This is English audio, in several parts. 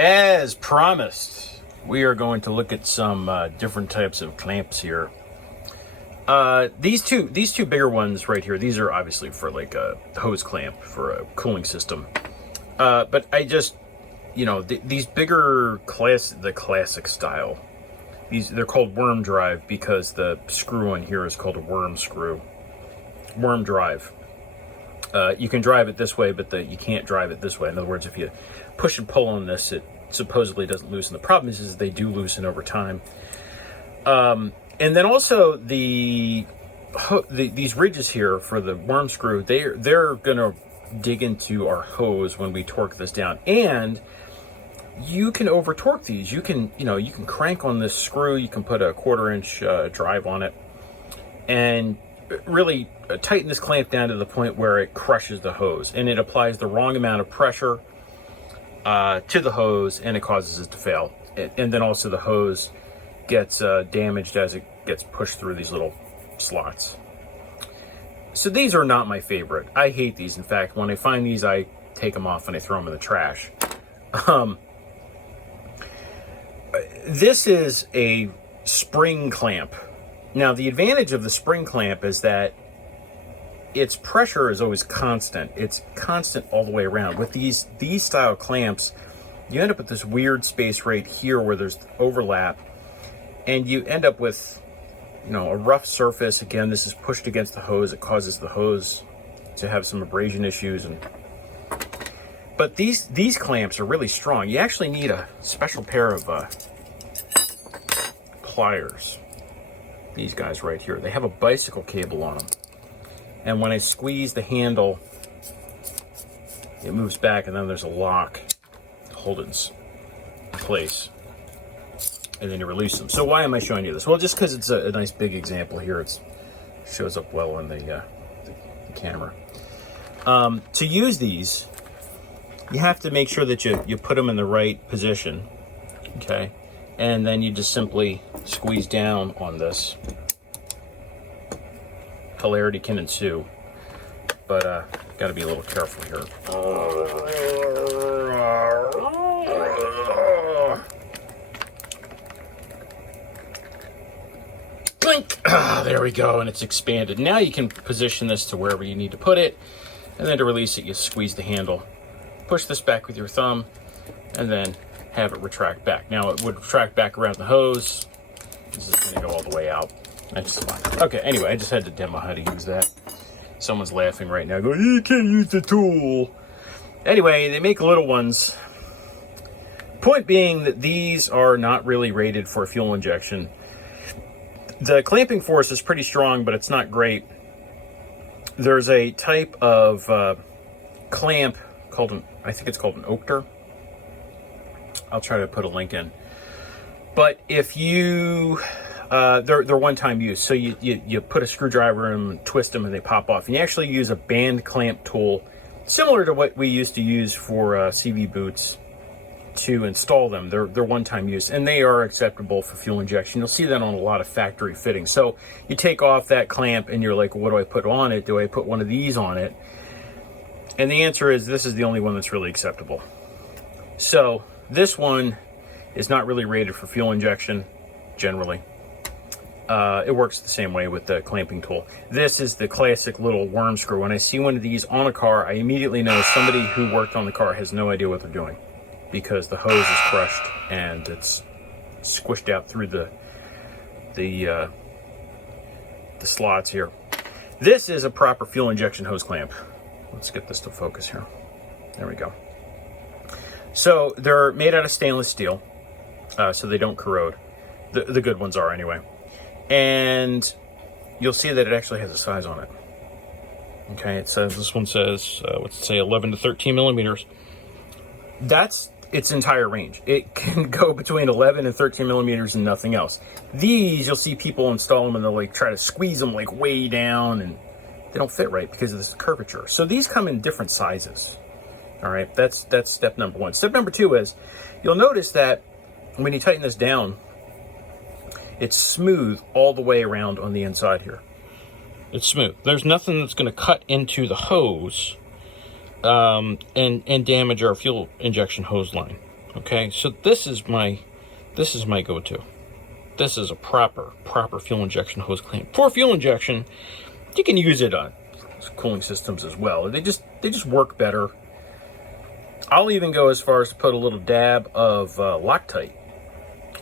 As promised, we are going to look at some different types of clamps here. These two bigger ones right here, these are obviously for like a hose clamp for a cooling system. But I just, these bigger the classic style, they're called worm drive because the screw on here is called a worm screw. Worm drive. You can drive it this way, but you can't drive it this way. In other words, if you push and pull on this, it supposedly doesn't loosen. The problem is they do loosen over time. And then also these ridges here for the worm screw, they're gonna dig into our hose when we torque this down. And you can over torque these. You can crank on this screw. You can put a 1/4 inch drive on it, and really tighten this clamp down to the point where it crushes the hose, and it applies the wrong amount of pressure to the hose, and it causes it to fail. And then also the hose gets damaged as it gets pushed through these little slots. So these are not my favorite. I hate these. In fact, when I find these, I take them off and I throw them in the trash. This is a spring clamp. Now, the advantage of the spring clamp is that its pressure is always constant. It's constant all the way around. With these style clamps, you end up with this weird space right here where there's overlap, and you end up with, a rough surface. Again, this is pushed against the hose. It causes the hose to have some abrasion issues. But these clamps are really strong. You actually need a special pair of pliers. These guys right here, they have a bicycle cable on them, and when I squeeze the handle, it moves back, and then there's a lock to hold it in place, and then you release them. So why am I showing you this? Well, just because it's a nice big example here. It shows up well on the camera. To use these, you have to make sure that you put them in the right position, okay? And then you just simply squeeze down on this. Hilarity can ensue, but got to be a little careful here. Blink! There we go, and it's expanded. Now you can position this to wherever you need to put it, and then to release it, you squeeze the handle. Push this back with your thumb, and then have it retract back. Now it would retract back around the hose. This is going to go all the way out. That's fine. Okay, anyway, I just had to demo how to use that. Someone's laughing right now, going, "You can't use the tool." Anyway, they make little ones. Point being that these are not really rated for fuel injection. The clamping force is pretty strong, but it's not great. There's a type of clamp called I think it's called an Oakter. I'll try to put a link in. But if you, they're one-time use. So you put a screwdriver in them, twist them, and they pop off. And you actually use a band clamp tool, similar to what we used to use for CV boots, to install them. They're one-time use, and they are acceptable for fuel injection. You'll see that on a lot of factory fittings. So you take off that clamp, and you're like, what do I put on it? Do I put one of these on it? And the answer is this is the only one that's really acceptable. So this one is not really rated for fuel injection, generally. It works the same way with the clamping tool. This is the classic little worm screw. When I see one of these on a car, I immediately know somebody who worked on the car has no idea what they're doing, because the hose is crushed and it's squished out through the slots here. This is a proper fuel injection hose clamp. Let's get this to focus here. There we go. So they're made out of stainless steel, so they don't corrode. The good ones are anyway. And you'll see that it actually has a size on it. Okay, this one says, what's it say, 11 to 13 millimeters. That's its entire range. It can go between 11 and 13 millimeters and nothing else. These, you'll see people install them and they'll try to squeeze them way down, and they don't fit right because of this curvature. So these come in different sizes. All right, that's step number one. Step number two is, you'll notice that when you tighten this down, it's smooth all the way around on the inside here. It's smooth. There's nothing that's going to cut into the hose and damage our fuel injection hose line. Okay, so this is my go-to. This is a proper fuel injection hose clamp. For fuel injection, you can use it on cooling systems as well. They just work better. I'll even go as far as to put a little dab of Loctite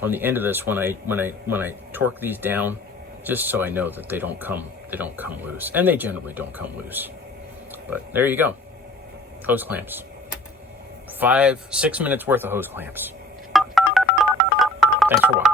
on the end of this when I torque these down, just so I know that they don't come loose, and they generally don't come loose. But there you go, hose clamps. 5-6 minutes worth of hose clamps. Thanks for watching.